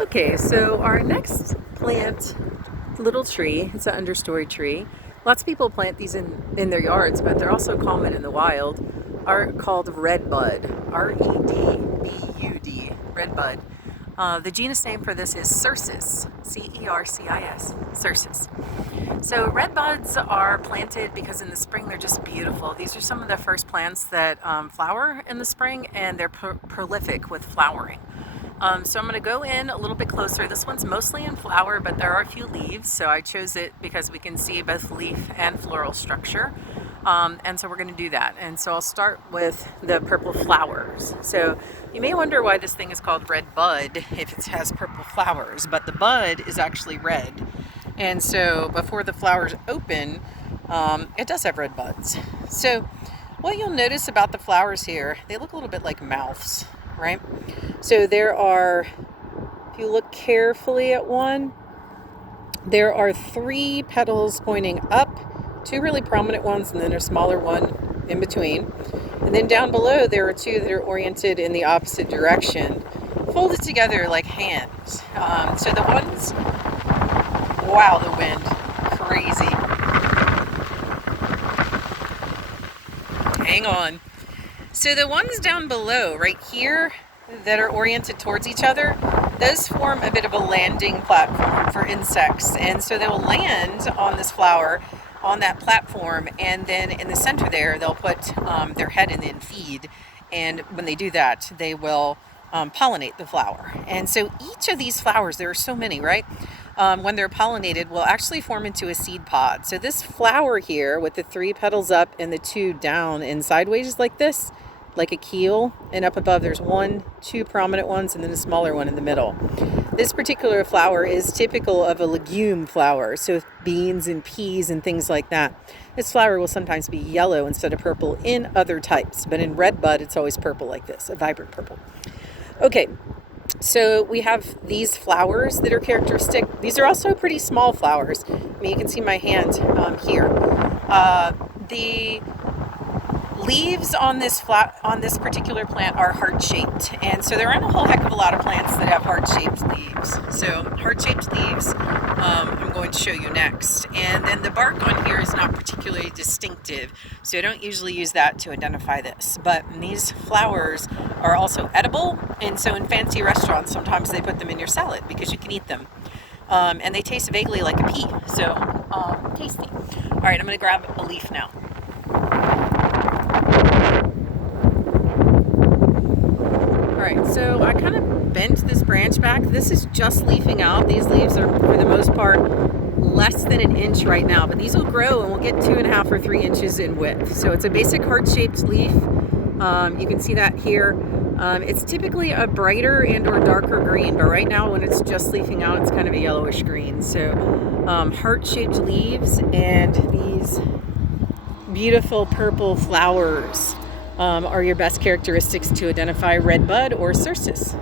Okay, so our next plant, little tree, it's an understory tree. Lots of people plant these in their yards, but they're also common in the wild, are called redbud, R-E-D-B-U-D, redbud. The genus name for this is Cercis, C-E-R-C-I-S, Cercis. So redbuds are planted because in the spring they're just beautiful. These are some of the first plants that flower in the spring, and they're prolific with flowering. So I'm going to go in a little bit closer. This one's mostly in flower, but there are a few leaves, so I chose it because we can see both leaf and floral structure. And so we're going to do that. And so I'll start with the purple flowers. So you may wonder why this thing is called red bud if it has purple flowers, but the bud is actually red. And so before the flowers open, it does have red buds. So what you'll notice about the flowers here, they look a little bit like mouths, right? So there are, if you look carefully at one, there are 3 petals pointing up, 2 really prominent ones, and then a smaller one in between. And then down below, there are 2 that are oriented in the opposite direction, folded together like hands. So the ones, wow, the wind, crazy. Hang on. So the ones down below, right here, that are oriented towards each other, those form a bit of a landing platform for insects. And so they will land on this flower, on that platform, and then in the center there, they'll put their head in and feed. And when they do that, they will pollinate the flower. And so each of these flowers, there are so many, right? When they're pollinated, will actually form into a seed pod. So this flower here with the 3 petals up and the 2 down and sideways like this, like a keel, and up above there's 1, 2 prominent ones, and then a smaller one in the middle. This particular flower is typical of a legume flower, so beans and peas and things like that. This flower will sometimes be yellow instead of purple in other types, but in redbud it's always purple like this, a vibrant purple. Okay, so we have these flowers that are characteristic. These are also pretty small flowers. I mean, you can see my hand here. The leaves on this particular plant are heart-shaped, and so there aren't a whole heck of a lot of plants that have heart-shaped leaves. So heart-shaped leaves, I'm going to show you next. And then the bark on here is not particularly distinctive, so I don't usually use that to identify this. But these flowers are also edible, and so in fancy restaurants, sometimes they put them in your salad because you can eat them. And they taste vaguely like a pea, so tasty. All right, I'm going to grab a leaf now. Alright, so I kind of bent this branch back. This is just leafing out. These leaves are, for the most part, less than an inch right now, but these will grow and will get 2.5 or 3 inches in width. So it's a basic heart-shaped leaf. You can see that here. It's typically a brighter and or darker green, but right now when it's just leafing out, it's kind of a yellowish green. So heart-shaped leaves and these beautiful purple flowers are your best characteristics to identify redbud or Cercis.